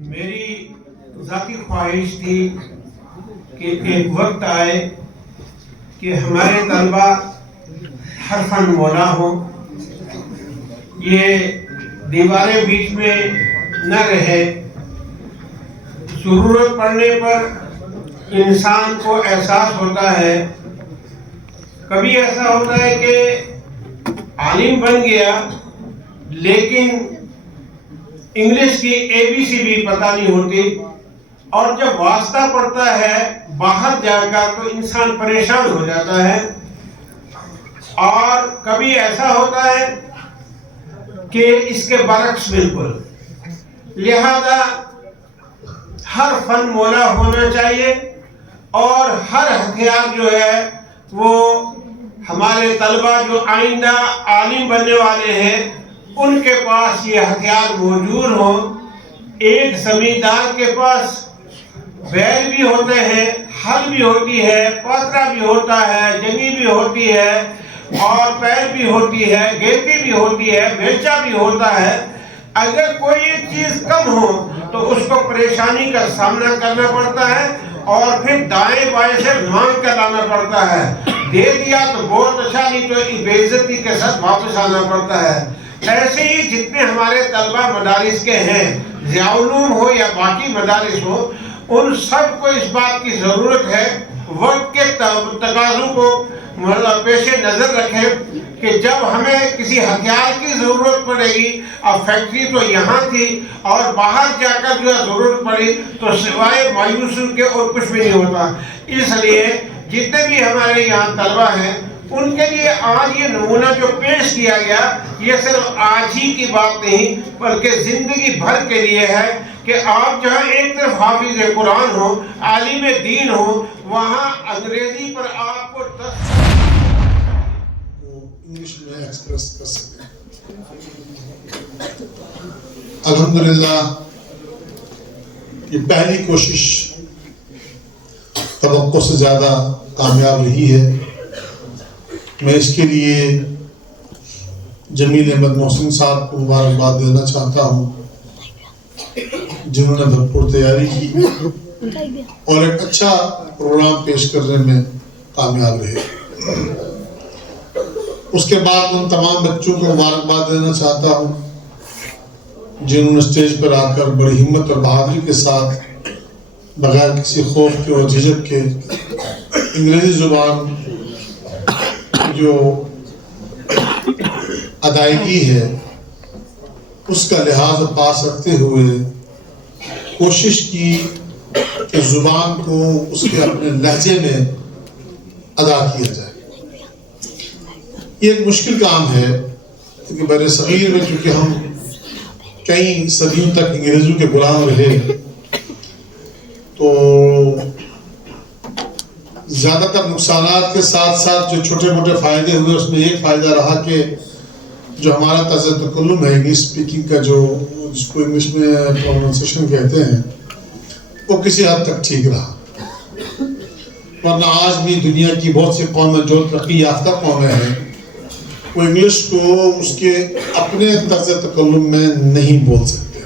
میری ذاتی خواہش تھی کہ ایک وقت آئے کہ ہمارے طلبہ حرفاً مولا ہوں، یہ دیواریں بیچ میں نہ رہے۔ ضرورت پڑنے پر انسان کو احساس ہوتا ہے، کبھی ایسا ہوتا ہے کہ عالم بن گیا لیکن انگلش کی ABC بھی پتہ نہیں ہوتی، اور جب واسطہ پڑتا ہے باہر جا کر تو انسان پریشان ہو جاتا ہے۔ اور کبھی ایسا ہوتا ہے کہ اس کے برعکس بالکل، لہذا ہر فن مولا ہونا چاہیے، اور ہر ہتھیار جو ہے وہ ہمارے طلبہ جو آئندہ عالم بننے والے ہیں ان کے پاس یہ ہتھیار موجود ہوں۔ ایک زمیندار کے پاس بیل بھی ہوتے ہیں، ہل بھی ہوتی ہے، پاترا بھی ہوتا ہے، جنگی بھی ہوتی ہے، اور پیر بھی ہوتی ہے، گیتی بھی ہوتی ہے، بیلچا بھی ہوتا ہے۔ اگر کوئی ایک چیز کم ہو تو اس کو پریشانی کا سامنا کرنا پڑتا ہے، اور پھر دائیں بائیں سے مانگ کر لانا پڑتا ہے۔ دے دیا تو بہت اچھا، نہیں تو بے عزتی کے ساتھ واپس آنا پڑتا ہے۔ ایسے ہی جتنے ہمارے طلبہ مدارس کے ہیں، ضیاء العلوم ہو یا باقی مدارس ہو، ان سب کو اس بات کی ضرورت ہے، وقت کے تقاضوں کو پیش نظر رکھیں کہ جب ہمیں کسی ہتھیار کی ضرورت پڑے گی، اب فیکٹری تو یہاں تھی اور باہر جا کر جو ضرورت پڑی تو سوائے مایوسی کے اور کچھ بھی نہیں ہوتا۔ اس لیے جتنے بھی ہمارے یہاں طلبہ ہیں ان کے لیے آج یہ نمونہ جو پیش کیا گیا، یہ صرف آج ہی کی بات نہیں بلکہ زندگی بھر کے لیے ہے کہ آپ جہاں ایک طرف حافظ قرآن ہو، عالم دین ہو، وہاں انگریزی پر آپ کو انگلش میں ایکسپریس کر سکیں۔ الحمدللہ یہ پہلی کوشش توقع سے زیادہ کامیاب رہی ہے۔ میں اس کے لیے جمیل احمد محسن صاحب کو مبارکباد دینا چاہتا ہوں، جنہوں نے بھرپور تیاری کی اور ایک اچھا پروگرام پیش کرنے میں کامیاب رہے۔ اس کے بعد ان تمام بچوں کو مبارکباد دینا چاہتا ہوں جنہوں نے اسٹیج پر آ کر بڑی ہمت اور بہادری کے ساتھ بغیر کسی خوف کے اور جھجک کے انگریزی زبان جو ادائیگی ہے اس کا لحاظ پاس رکھتے ہوئے کوشش کی کہ زبان کو اس کے اپنے لہجے میں ادا کیا جائے۔ یہ ایک مشکل کام ہے کیونکہ بر صغیر میں چونکہ ہم کئی صدیوں تک انگریزوں کے غلام رہے، تو زیادہ تر نقصانات کے ساتھ ساتھ جو چھوٹے موٹے فائدے ہوئے اس میں ایک فائدہ رہا کہ جو ہمارا طرز تکلم ہے انگلش اسپیکنگ کا، جو جس کو انگلش میں پروننسیشن کہتے ہیں، وہ کسی حد تک ٹھیک رہا۔ ورنہ آج بھی دنیا کی بہت سی قومیں جو ترقی یافتہ قومیں ہیں وہ انگلش کو اس کے اپنے طرز تکلم میں نہیں بول سکتے۔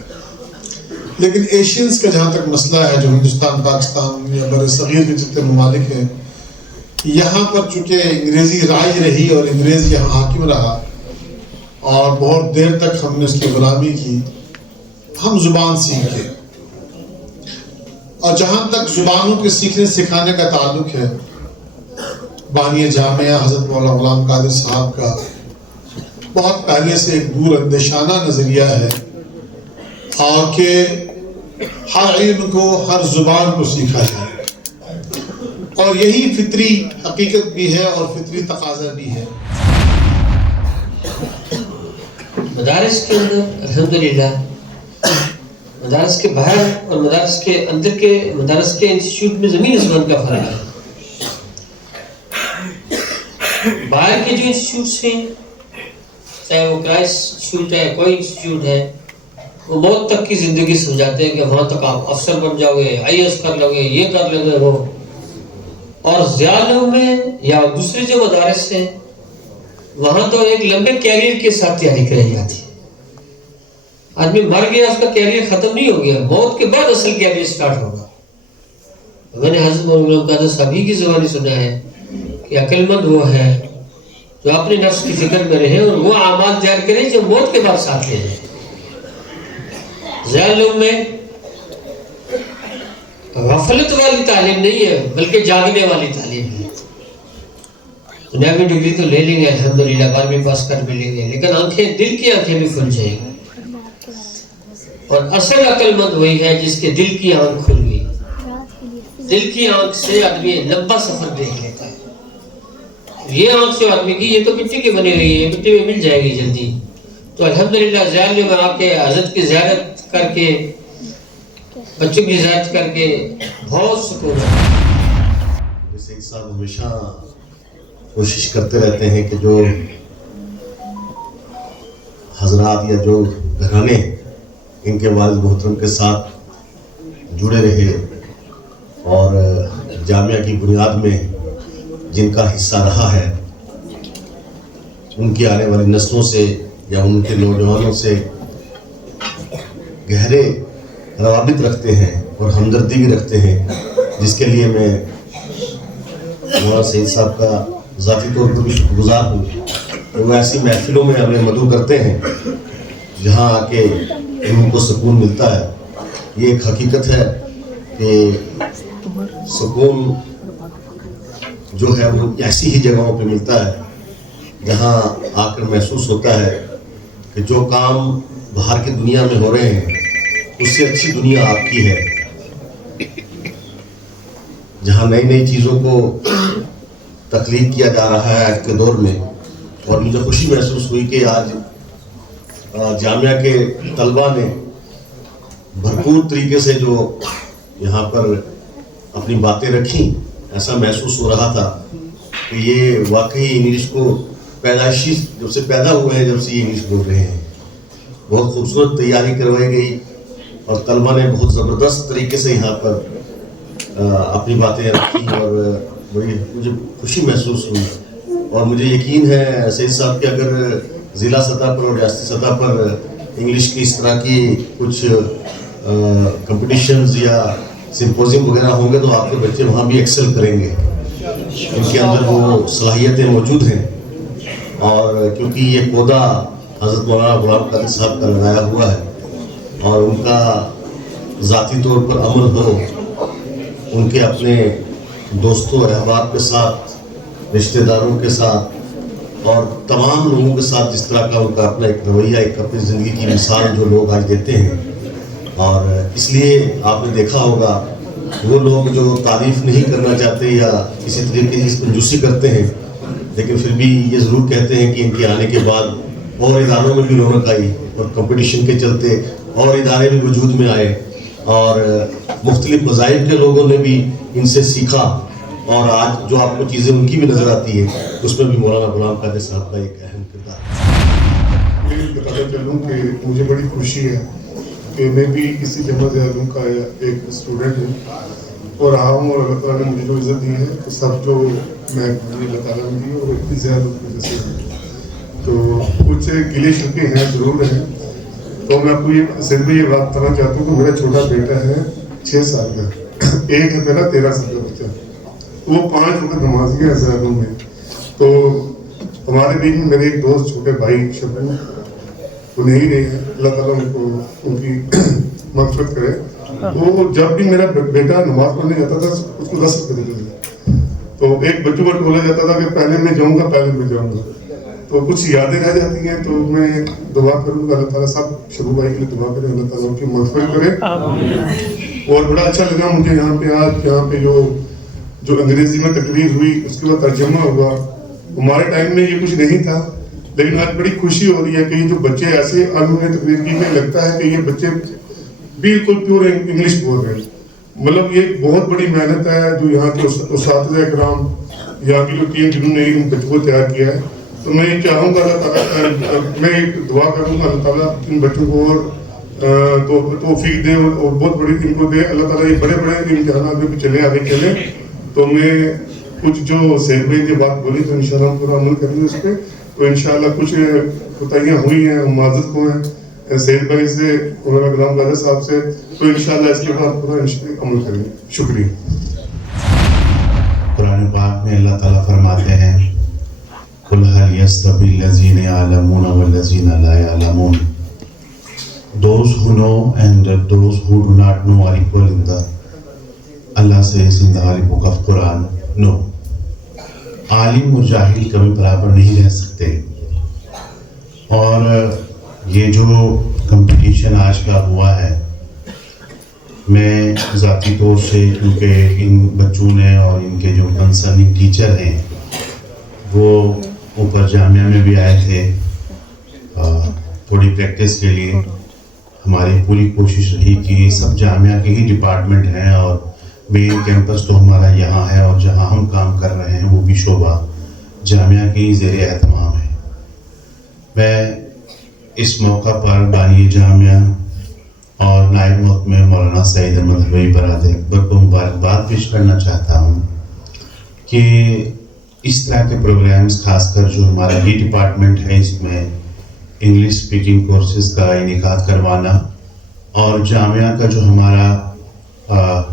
لیکن ایشینز کا جہاں تک مسئلہ ہے، جو ہندوستان، پاکستان یا بر صغیر کے جتنے ممالک ہیں، یہاں پر چونکہ انگریزی رائج رہی اور انگریز یہاں حاکم رہا اور بہت دیر تک ہم نے اس کی غلامی کی، ہم زبان سیکھے۔ اور جہاں تک زبانوں کے سیکھنے سکھانے کا تعلق ہے، بانی جامعہ حضرت مولانا غلام قادر صاحب کا بہت پہلے سے ایک دور اندیشانہ نظریہ ہے، اور کہ ہر علم کو، ہر زبان کو سیکھا جائے، اور یہی فطری حقیقت بھی ہے اور فطری تقاضا بھی ہے۔ مدارس کے اندر الحمدللہ، مدارس کے باہر اور مدارس کے اندر کے مدارس کے انسٹیٹیوٹ میں زمین آسمان کا فرق ہے۔ باہر کے جو انسٹیٹیوٹس ہیں، چاہے وہ کرائسٹ انسٹیٹیوٹ ہے، کوئی انسٹیٹیوٹ ہے، وہ موت تک کی زندگی سمجھاتے ہیں کہ وہاں تک آپ افسر بن جاؤ گے، IAS کر لو گے، یہ کر لو گے وہ۔ اور ضیاء العلوم میں یا دوسرے جو مدارس ہیں وہاں تو ایک لمبے کیریئر کے ساتھ تیاری کرائی جاتی ہے۔ آدمی مر گیا اس کا کیریئر ختم نہیں ہو گیا, موت کے بعد اصل کیریئر سٹارٹ ہوگا. میں نے حضرت مولانا غلام قادر صاحب کی زبانی سنا ہے کہ عقل مند وہ ہے جو اپنے نفس کی فکر میں رہے اور وہ اعمال تیار کرے جو موت کے بعد ساتھ لے جائے. ضیاء العلوم میں غفلت والی تعلیم نہیں ہے بلکہ جاگنے والی تعلیم ہے. دنیاوی ڈگری تو لے لیں گے الحمدللہ, 12ویں پاس کر بھی لیں گے, لیکن آنکھیں, دل کی آنکھیں بھی کھل جائیں گی. اور اصل عقل مند وہی ہے جس کے دل کی آنکھ کھل گئی. دل کی آنکھ سے آدمی لمبا سفر دیکھ لیتا ہے. یہ آنکھ سے آدمی کی یہ تو مٹی کی بنی رہی ہے, مٹی میں مل جائے گی جلدی. تو الحمدللہ ضیاء العلوم میں آ کے حضرت کی زیارت کر کے, بچوں کی زیارت کر کے بہت سکون ہے. سید صاحب ہمیشہ کوشش کرتے رہتے ہیں کہ جو حضرات یا جو گھرانے ان کے والد محترم کے ساتھ جڑے رہے اور جامعہ کی بنیاد میں جن کا حصہ رہا ہے, ان کی آنے والی نسلوں سے یا ان کے نوجوانوں سے گہرے روابط رکھتے ہیں اور ہمدردی بھی رکھتے ہیں, جس کے لیے میں مولانا سعید صاحب کا ذاتی طور پر بھی شکر گزار ہوں کہ وہ ایسی محفلوں میں ہمیں مدعو کرتے ہیں جہاں آ کے روح کو سکون ملتا ہے. یہ ایک حقیقت ہے کہ سکون جو ہے وہ ایسی ہی جگہوں پہ ملتا ہے جہاں آ کر محسوس ہوتا ہے کہ جو کام باہر کی دنیا میں ہو رہے ہیں اس سے اچھی دنیا آپ کی ہے, جہاں نئی نئی چیزوں کو تخلیق کیا جا رہا ہے آج کے دور میں. اور مجھے خوشی محسوس ہوئی کہ آج جامعہ کے طلباء نے بھرپور طریقے سے جو یہاں پر اپنی باتیں رکھیں. ایسا محسوس ہو رہا تھا کہ یہ واقعی انگلش کو پیدائشی جب سے پیدا ہوئے ہیں جب سے یہ انگلش بول رہے ہیں. بہت خوبصورت تیاری کروائی گئی اور طلباء نے بہت زبردست طریقے سے یہاں پر اپنی باتیں رکھی اور بڑی مجھے خوشی محسوس ہوئی. اور مجھے یقین ہے سعید صاحب کہ اگر ضلع سطح پر اور ریاستی سطح پر انگلش کی اس طرح کی کچھ کمپٹیشنز یا سمپوزیم وغیرہ ہوں گے تو آپ کے بچے وہاں بھی ایکسل کریں گے. ان کے اندر وہ صلاحیتیں موجود ہیں اور کیونکہ یہ پودا حضرت مولانا غلام قادر صاحب کا لگایا ہوا ہے اور ان کا ذاتی طور پر عمل ہو, ان کے اپنے دوستوں احباب کے ساتھ, رشتہ داروں کے ساتھ اور تمام لوگوں کے ساتھ جس طرح کا ان کا اپنا ایک رویہ, ایک اپنی زندگی کی مثال جو لوگ آج دیتے ہیں. اور اس لیے آپ نے دیکھا ہوگا وہ لوگ جو تعریف نہیں کرنا چاہتے یا کسی طریقے کی کنجوسی کرتے ہیں لیکن پھر بھی یہ ضرور کہتے ہیں کہ ان کے آنے کے بعد اور اداروں میں بھی رونق آئی اور کمپٹیشن کے چلتے اور ادارے بھی وجود میں آئے اور مختلف مذاہب کے لوگوں نے بھی ان سے سیکھا. اور آج جو آپ کو چیزیں ان کی بھی نظر آتی ہے اس میں بھی مولانا غلام قادر صاحب کا ایک اہم کردار ہے. میں بتانا چاہوں کہ مجھے بڑی خوشی ہے کہ میں بھی اسی جماعت علوم کا ایک اسٹوڈنٹ ہوں اور رہا ہوں اور اللہ تعالیٰ نے مجھے جو عزت دی ہے تو سب جو میں اللہ تعالیٰ نے دی اور اتنی زیادہ وجہ سے تو کچھ گلے شکے ہیں ضرور ہیں. تو میں آپ کو یہ صرف یہ بات کرنا چاہتا ہوں کہ میرا چھوٹا بیٹا ہے 6 سال کا, ایک ہے میرا 13 سال کا بچہ, وہ 5 وقت نمازی ہیں ضیاء العلوم میں. تو ہمارے بیچ میں میرے ایک دوست چھوٹے بھائی شبو وہ نہیں رہے ہیں, اللہ تعالیٰ ان کو ان کی مغفرت کرے. وہ جب بھی میرا بیٹا نماز پڑھنے جاتا تھا اس کو 10 روپے دیتے تھے. تو ایک بچوں کا ٹولہ جاتا تھا کہ پہلے میں جاؤں گا پہلے میں جاؤں گا. تو کچھ یادیں رہ جاتی ہیں تو میں دعا کروں گا اللہ تعالیٰ صاحب شبو بھائی کے لیے دعا کریں, اللہ تعالیٰ ان کی مغفرت کرے. اور بڑا اچھا لگا مجھے یہاں پہ آج یہاں پہ جو انگریزی میں تقریر ہوئی اس کے بعد ترجمہ ہوا. ہمارے ٹائم میں یہ کچھ نہیں تھا لیکن آج بڑی خوشی ہو رہی ہے کہ یہ جو بچے ایسے انہوں نے تقریر کی, میں لگتا ہے کہ یہ بچے بالکل پیور انگلش بول رہے ہیں. مطلب یہ بہت بڑی محنت ہے جو یہاں کے اساتذہ کرام یہاں کی جو ٹیم جنہوں نے ان بچوں کو تیار کیا ہے. تو میں یہ چاہوں گا اللہ تعالیٰ, میں دعا کروں گا اللہ تعالیٰ ان بچوں کو اور توفیق دے اور بہت بڑی ان کو دے. اللہ تعالیٰ یہ بڑے بڑے امتحانات میں بھی چلے آگے چلے. تو میں کچھ جو سید بھائی کی بات بولی تو انشاءاللہ ہم پورا عمل کریں گے اس پہ. تو انشاءاللہ کچھ کوتاہیاں ہوئی ہیں ہم معذرت کو ہیں سید بھائی سے مولانا غلام قادر صاحب سے، تو انشاءاللہ اس کے بعد پورا عمل کریں گے. شکریہ. قرآن پاک میں اللہ تعالیٰ فرماتے ہیں قُلْ هَلْ يَسْتَوِي الَّذِينَ يَعْلَمُونَ وَالَّذِينَ لَا يَعْلَمُونَ. Those who know and those who do not know are equal in the Allah says in the Holy Book of Quran. No. عالم اور جاہل کبھی برابر نہیں رہ سکتے. اور یہ جو کمپٹیشن آج کا ہوا ہے، میں ذاتی طور سے کیونکہ ان بچوں نے اور ان کے جو کنسرننگ ٹیچر ہیں وہ اوپر جامعہ میں بھی آئے تھے تھوڑی پریکٹس کے لیے. ہماری پوری کوشش رہی کہ سب جامعہ کے ہی ڈپارٹمنٹ ہیں اور مین کیمپس تو ہمارا یہاں ہے اور جہاں ہم کام کر رہے ہیں وہ بھی شعبہ جامعہ کی زیر اہتمام ہے. میں اس موقع پر بانی جامعہ اور نائب محتمم مولانا سعید احمد حلوئی برادر اکبر کو مبارکباد پیش کرنا چاہتا ہوں کہ اس طرح کے پروگرامز خاص کر جو ہمارا یہ ڈپارٹمنٹ ہے اس میں انگلش اسپیکنگ کورسز کا انعقاد کروانا اور جامعہ کا جو ہمارا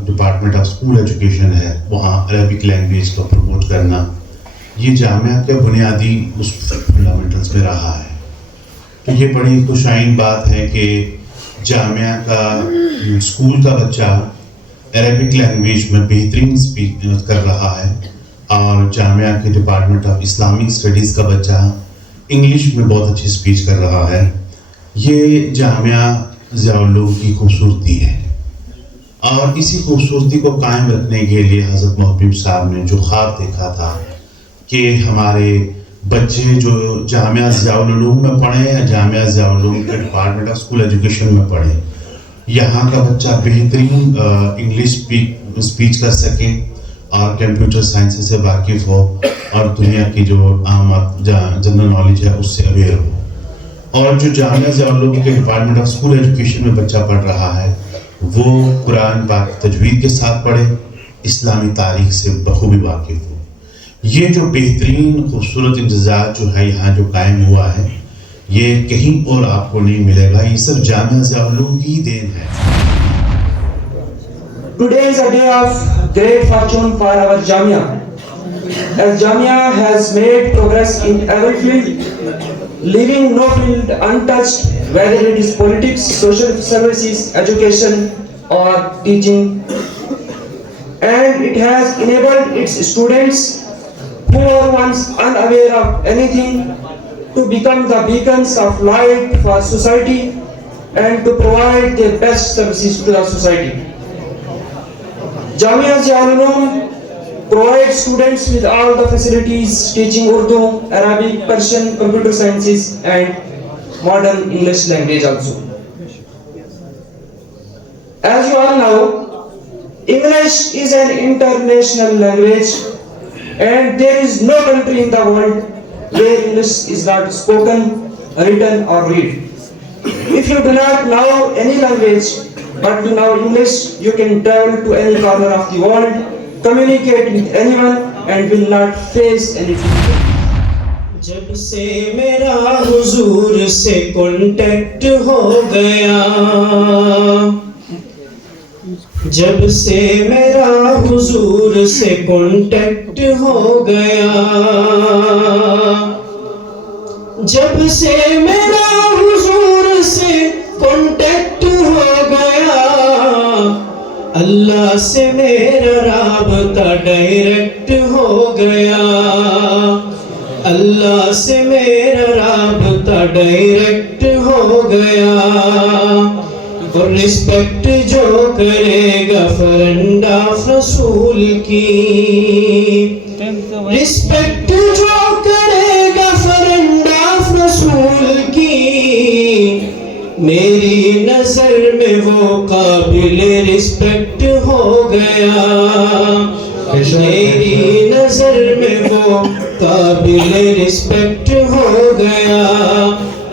ڈپارٹمنٹ آف اسکول ایجوکیشن ہے وہاں عربک لینگویج کو پروموٹ کرنا، یہ جامعہ کے بنیادی فنڈامنٹلز میں رہا ہے. تو یہ بڑی خوشائن بات ہے کہ جامعہ کا اسکول کا بچہ عربک لینگویج میں بہترین اسپیک کر رہا ہے اور جامعہ کے ڈپارٹمنٹ آف اسلامک اسٹڈیز کا بچہ انگلش میں بہت اچھی اسپیچ کر رہا ہے. یہ جامعہ ضیاء العلوم کی خوبصورتی ہے اور اسی خوبصورتی کو قائم رکھنے کے لیے حضرت محبوب صاحب نے جو خواب دیکھا تھا کہ ہمارے بچے جو جامعہ ضیاء العلوم میں پڑھیں یا جامعہ ضیاء العلوم کے ڈپارٹمنٹ آف اسکول ایجوکیشن میں پڑھیں، یہاں کا بچہ بہترین انگلش اسپیچ کر سکے اور کمپیوٹر سائنس سے واقف ہو اور دنیا کی جو عام جنرل نالج ہے اس سے اویئر ہو. اور جو جامعہ ضیاء العلوم کے ڈپارٹمنٹ آف اسکول ایجوکیشن میں بچہ پڑھ رہا ہے وہ قرآن پاک تجوید کے ساتھ پڑھے، اسلامی تاریخ سے بخوبی واقف ہو. یہ جو بہترین خوبصورت امتزاج جو ہے یہاں جو قائم ہوا ہے یہ کہیں اور آپ کو نہیں ملے گا، یہ صرف جامعہ ضیاء العلوم کی دین ہے. Today is a day of great fortune for our Jamia, as Jamia has made progress in every field, leaving no field untouched, whether it is politics, social services, education or teaching. And it has enabled its students who were once unaware of anything to become the beacons of light for society and to provide the best services to the society. Jamia Zia Uloom provides students with all the facilities teaching Urdu, Arabic, Persian, computer sciences and modern English language also. As you all know, English is an international language and there is no country in the world where English is not spoken, written or read. If you do not know any language but you know English, you can travel to any corner of the world, communicate with anyone and will not face any difficulty. جب سے میرا حضور سے contact ہو گیا، جب سے میرا حضور سے کانٹیکٹ ہو گیا، جب سے میرا حضور سے کانٹیکٹ ہو گیا، اللہ سے میرا رابطہ ڈائریکٹ ہو گیا، اللہ سے میرا رابطہ ڈائریکٹ ہو گیا. اور رسپیکٹ جو کرے گا فرینڈ آف رسول کی، رسپیکٹ جو کرے گا فرینڈ آف رسول کی، میری نظر میں وہ قابل رسپیکٹ ہو گیا، میری نظر میں وہ قابل رسپیکٹ ہو گیا،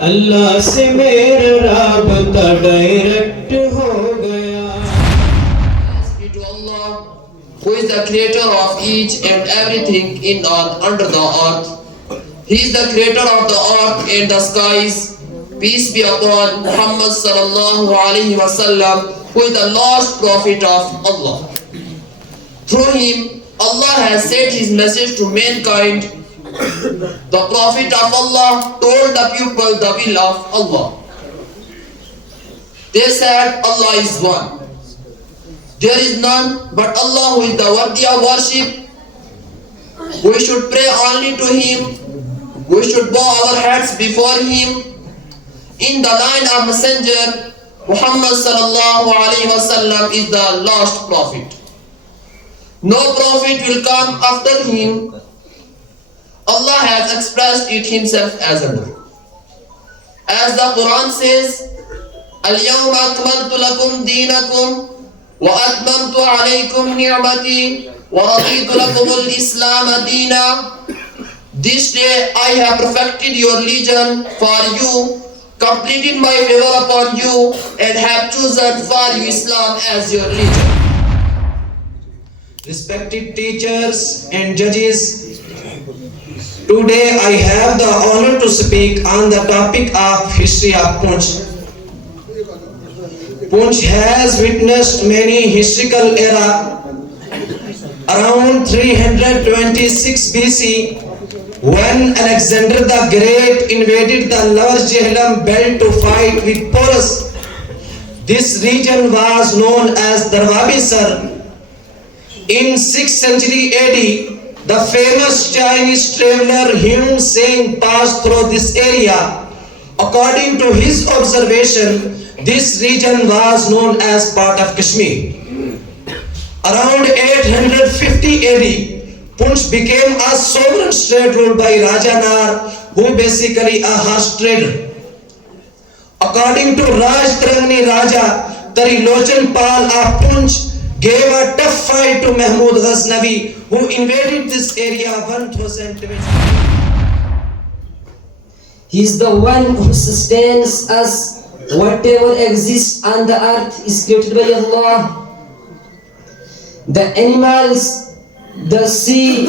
اللہ سے میرا رابطہ ڈائریکٹ ہو گیا. To Allah, who is the creator of each and everything in and under the earth. He is the creator of the earth and the skies. peace be upon Muhammad sallallahu alaihi wasallam, who is the last prophet of Allah. Through him, Allah has sent his message to mankind. The Prophet of Allah told the people the will of Allah. They said, Allah is one. There is none but Allah who is the worthy of worship. We should pray only to him. We should bow our heads before him. In the line of messenger, Muhammad sallallahu alaihi wasallam is the last prophet. No prophet will come after him. Allah has expressed it himself as under. As the Quran says, اليوم أكملت لكم دينكم وأتممت عليكم نعمتي ورضيت لكم الإسلام دينا. This day I have perfected your religion for you, completed my favor upon you, and have chosen for you Islam as your religion. Respected teachers and judges, today I have the honor to speak on the topic of history of Poonch. Poonch has witnessed many historical era. Around 326 BC, when Alexander the Great invaded the Lower Jhelum belt to fight with Porus, this region was known as Darwabisar. In 6th century AD, the famous Chinese traveler Hume Tseng passed through this area. According to his observation, this region was known as part of Kashmir. Around 850 AD, Poonch became a sovereign state ruled by Raja Nar, who basically a horse trader. According to Raj Tarangani Raja, Tarilochan Pal of Poonch gave a tough fight to Mahmud Ghaznavi, who invaded this area 1020. He is the one who sustains us. Whatever exists on the earth is created by Allah. The animals, the sea,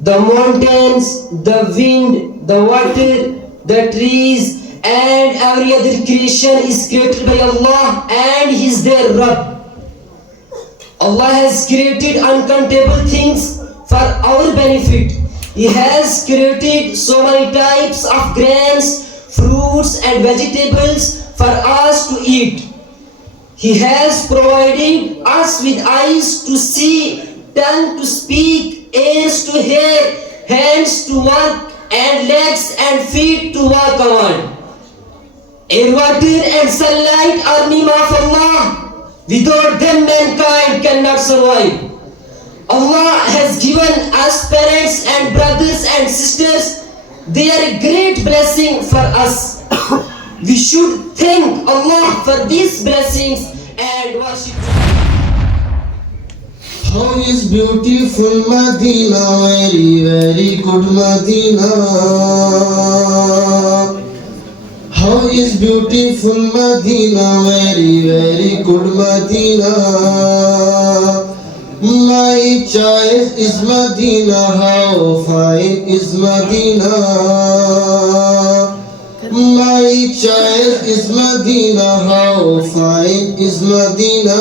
the mountains, the wind, the water, the trees, and every other creation is created by Allah, and He is their Rabb. Allah has created uncountable things for our benefit. He has created so many types of grains, fruits and vegetables for us to eat. He has provided us with eyes to see, tongue to speak, ears to hear, hands to work, and legs and feet to walk on. Air, water and sunlight are name of Allah. Without them, mankind cannot survive. Allah has given us parents and brothers and sisters. They are a great blessing for us. We should thank Allah for these blessings and worship Him. How is beautiful Medina, very, very good Medina. How is beautiful Medina, very, very good Medina. My choice is Medina, how fine is Medina. My choice is Medina, how fine is Medina.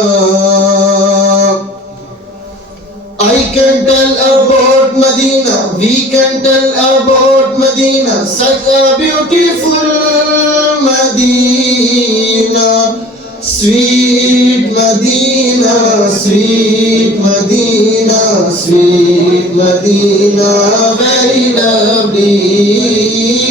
I can tell about Medina, we can tell about Medina, such a beautiful Medina. Sweet Medina, sweet Medina, sweet Medina, very lovely.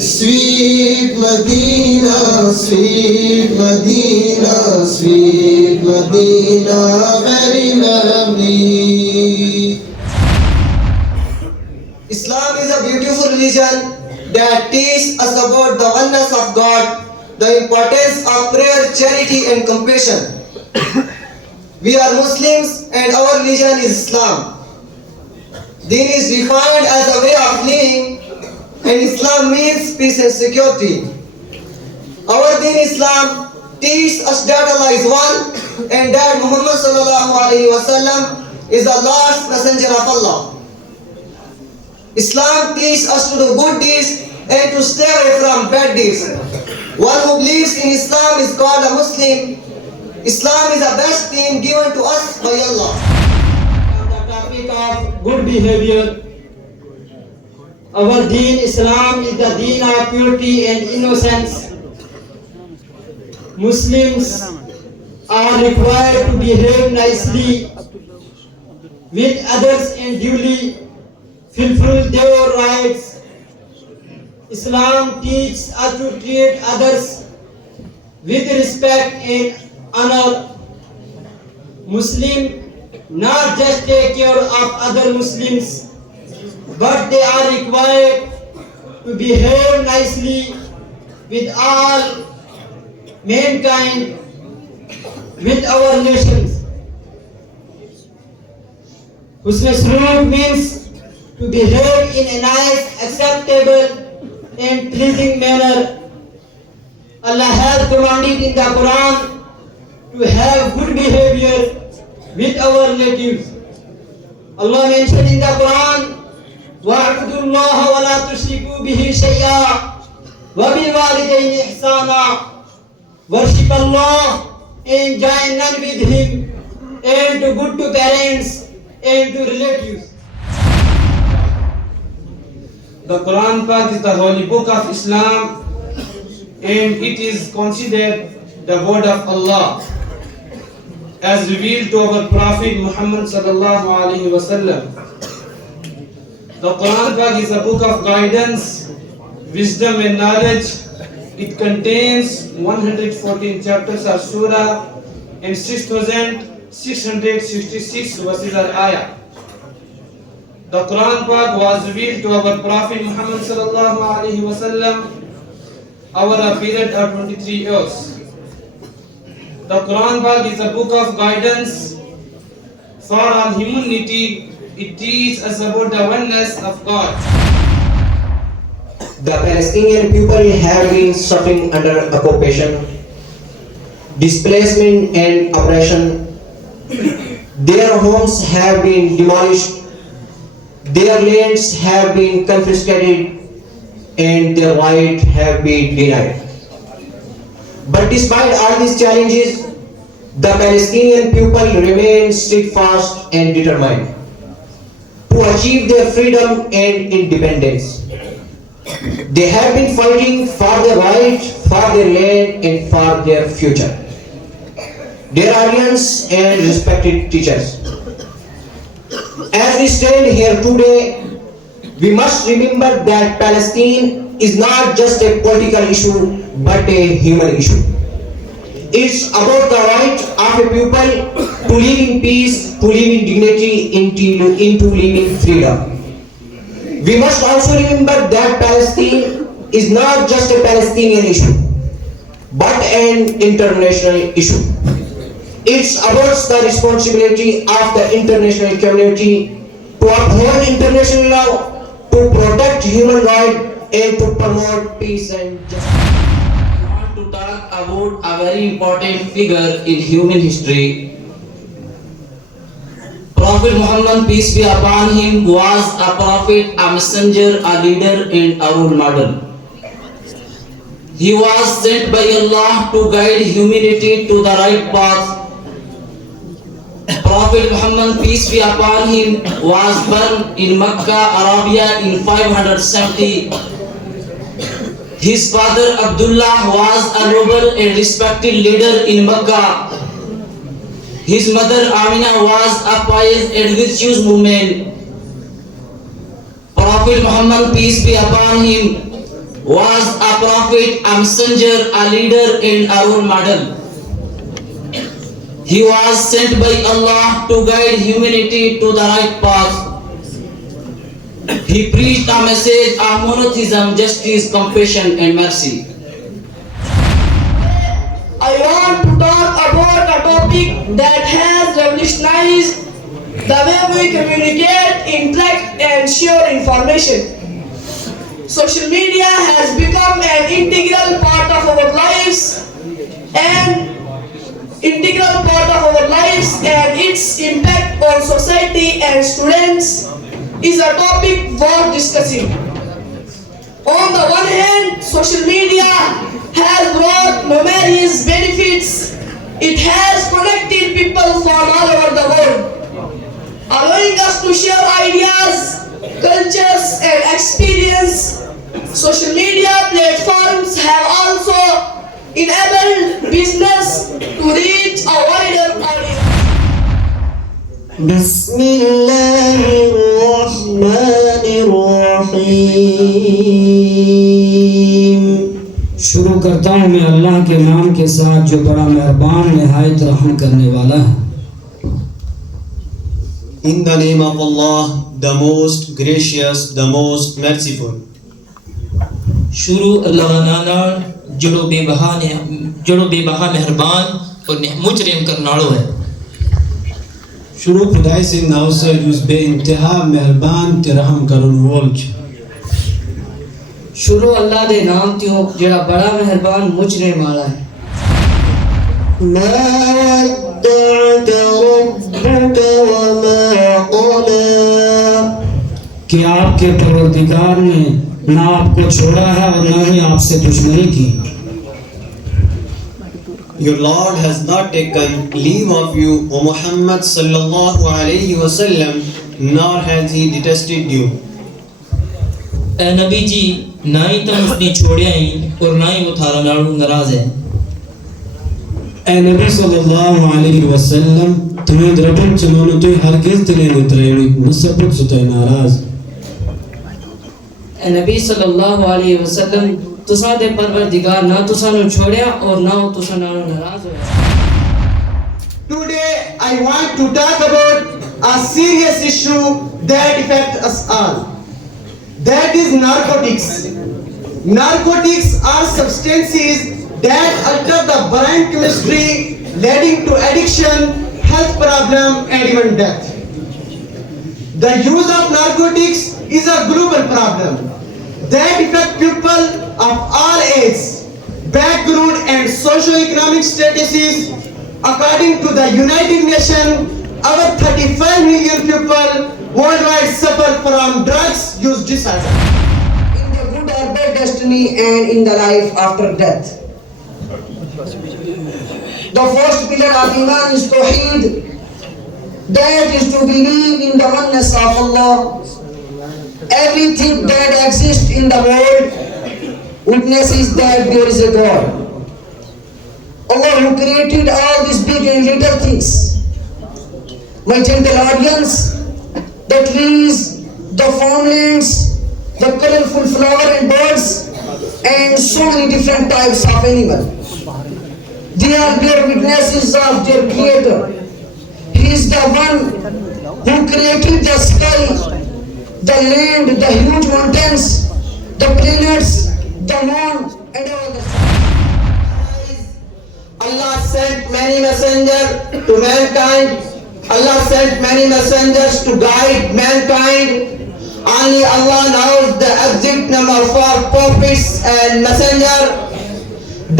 Sweet Medina, sweet Medina, sweet Medina, very lovely. Islam is a beautiful religion that teaches us about the oneness of God, the importance of prayer, charity and compassion. We are Muslims and our religion is Islam. Deen is defined as a way of living, and Islam means peace and security. Our Deen Islam teaches us that Allah is one and that Muhammad sallallahu alaihi wasallam is the last messenger of Allah. Islam teaches us to do good deeds and to stay away from bad deeds. One who believes in Islam is called a Muslim. Islam is the best thing given to us by Allah. On the topic of good behavior, our deen Islam is the deen of purity and innocence. Muslims are required to behave nicely with others and duly fulfill their rights. Islam teaches us to treat others with respect and honor. Muslims not just take care of other Muslims, but they are required to behave nicely with all mankind, with our nations. Husn Suluk means to behave in a nice, acceptable and pleasing manner. Allah has commanded in the Quran to have good behavior with our relatives. Allah mentioned in the Quran, وَاعْبُدُوا اللَّهَ وَلَا تُشْرِكُوا بِهِ شَيْئًا وَبِالْوَالِدَيْنِ إِحْسَانًا. Worship Allah and join none with Him, and do good to parents and to relatives. The Quran Pak is the holy book of Islam, and it is considered the word of Allah as revealed to our Prophet Muhammad sallallahu alaihi wasallam. The Quran Pak is a book of guidance, wisdom and knowledge. It contains 114 chapters of surah and 6,666 verses or ayah. The Quran Pak was revealed to our Prophet Muhammad sallallahu alaihi wasallam over a period of 23 years. The Quran Pak is a book of guidance for all humanity. It teaches us about the oneness of God. The Palestinian people have been suffering under occupation, displacement and oppression. Their homes have been demolished, their lands have been confiscated, and their rights have been denied. But despite all these challenges, the Palestinian people remain steadfast and determined to achieve their freedom and independence. They have been fighting for their right, for their land and for their future. Dear audience and respected teachers, as we stand here today, we must remember that Palestine is not just a political issue but a human issue. It's about the right of a people to live in peace, to live in dignity, into living freedom. We must also remember that Palestine is not just a Palestinian issue but an international issue. It's about the responsibility of the international community to uphold international law, to protect human rights and to promote peace and justice. I want to talk about a very important figure in human history. Prophet Muhammad, peace be upon him, was a prophet, a messenger, a leader and a role model. He was sent by Allah to guide humanity to the right path. Prophet Muhammad, peace be upon him, was born in Makkah, Arabia in 570. His father Abdullah was a noble and respected leader in Makkah. His mother Amina was a pious and virtuous woman. Prophet Muhammad, peace be upon him, was a prophet, a messenger, a leader and a role model. He was sent by Allah to guide humanity to the right path. He preached a message of monotheism, justice, compassion and mercy. I want to talk about a topic that has revolutionized the way we communicate, interact and share information. Social media has become an integral part of our lives and its impact on society and students is a topic worth discussing. On the one hand, social media has brought numerous benefits. It has connected people from all over the world, allowing us to share ideas, cultures, and experience. Social media platforms have also enabled business to reach a wider audience. بسم الله الرحمن الرحیم. شروع کرتا ہوں میں اللہ کے نام کے ساتھ جو بڑا مہربان نہایت رحم کرنے والا ہے. In the name of Allah, the most gracious, the most merciful. شروع اللہ نانا جڑو بے بہا مہربان اور مجرم کرناڑو ہے. شروع خدای سے ناو سے جس بے انتہا مہربان تے رحم کرن وول چھ. شروع اللہ دے نام تیوں جڑا بڑا مہربان مجرم والا ہے. ما ودعك ربك وما قلى. کہ آپ کے پروردگار نے نہ آپ کو چھوڑا ہے اور نہ ہی آپ سے دشمنی کی. Your Lord has not taken leave of you, O Muhammad sallallahu alayhi wa sallam, nor has he detested you. اے نبی جی نہ ہی تم اپنی چھوڑیاں ہی اور نہ ہی وہ تھارا ناڑو ناراض ہے. اے نبی صلی اللہ علیہ وسلم تمہیں درپن چنونو تو ہرگز تلے نترینی نصبت ستے ناراض. اے نبی صلی اللہ علیہ وسلم تساں دے پروردگار نہ تساں نو چھوڑیا اور نہ وہ تساں نالوں ناراض ہویا. Today I want to talk about a serious issue that affects us all. That is narcotics. Narcotics are substances that alter the brain chemistry, leading to addiction, health problem, and even death. The use of narcotics is a global problem that affects people of all ages, background, and socio-economic statuses. According to the United Nations, over 35 million people worldwide suffer from drugs use disorder. In the good or bad destiny and in the life after death. The first pillar of Iman is Tawheed. That is to believe in the oneness of Allah. Everything that exists in the world witnesses that there is a God. Allah who created all these big and little things. My gentle audience, the trees, the farmlands, the colorful flower and birds, and so many different types of animals. They are their witnesses of their Creator. He is the one who created the sky, the land, the huge mountains, the planets, the moon, and all the stars. Allah sent many messengers to mankind. Allah sent many messengers to guide mankind. Only Allah knows the exact number for prophets and messengers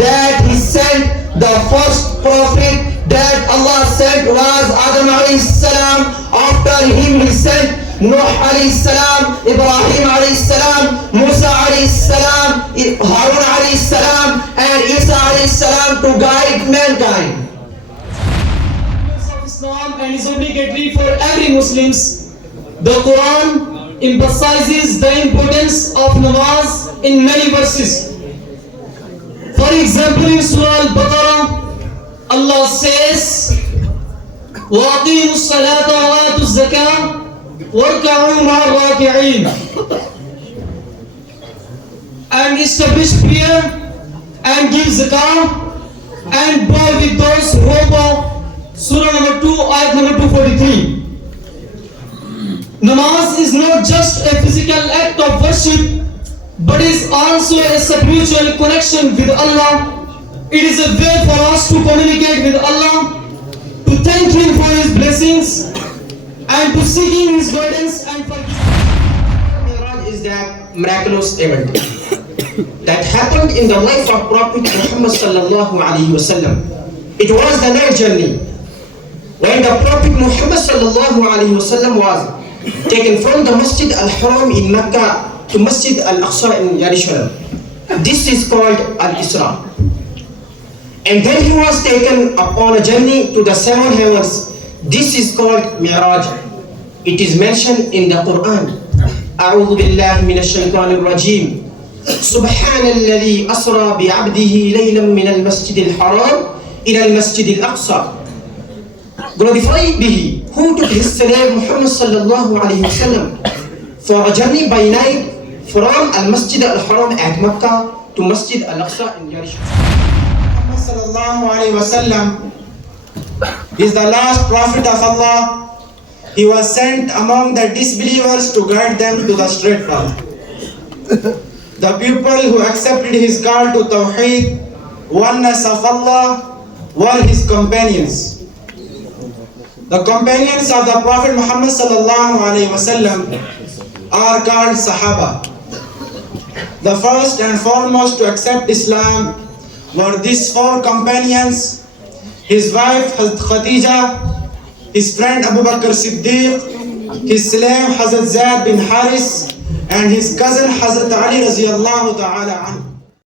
that He sent. The first prophet that Allah sent was Adam alayhi salam. After him He sent Nuh alayhi salam, Ibrahim alayhi salam, Musa alayhi salam, Harun alayhi salam, and Isa alayhi salam to guide mankind. Islam and is obligatory for every Muslims. The Quran emphasizes the importance of namaz in many verses. For example, in Surah Al-Baqarah, Allah says, وَأَقِيمُوا الصَّلَاةَ وَآتُوا الزَّكَاةَ وَارْكَعُوا مَعَ الرَّاكِعِينَ. And establish prayer and give zakah and bow with those who bow. Surah number 2, ayat number 243. Namaz is not just a physical act of worship, but is also a spiritual connection with Allah. It is a way for us to communicate with Allah, to thank Him for His blessings, and to seek His guidance and forgiveness. Miraj is that miraculous event that happened in the life of Prophet Muhammad sallallahu alaihi wasallam. It was the night journey when the Prophet Muhammad sallallahu alaihi wasallam was taken from the Masjid al-Haram in Mecca to Masjid al-Aqsa in Jerusalem. This is called al-Isra. And then he was taken upon a journey to the 7 heavens. This is called Mi'raj. It is mentioned in the Quran. أعوذ بالله من الشيطان الرجيم. سبحان الذي أسرى بعبده ليلا من المسجد الحرام إلى المسجد الأقصى. Glorified be he who took his slave Muhammad sallallahu alayhi wasallam for a journey by night from al-Masjid al-Haram at Makkah to Masjid al-Aqsa in Jerusalem. Muhammad sallallahu alayhi wasallam is the last prophet of Allah. He was sent among the disbelievers to guide them to the straight path. The people who accepted his call to Tawheed, oneness of Allah, were his companions. The companions of the Prophet Muhammad sallallahu alayhi wasallam are called Sahaba. The first and foremost to accept Islam were these 4 companions: his wife Hazrat Khadija, his friend Abu Bakr Siddiq, his slave Hazrat Zaid bin Haris, and his cousin Hazrat Ali radiyallahu ta'ala anhu.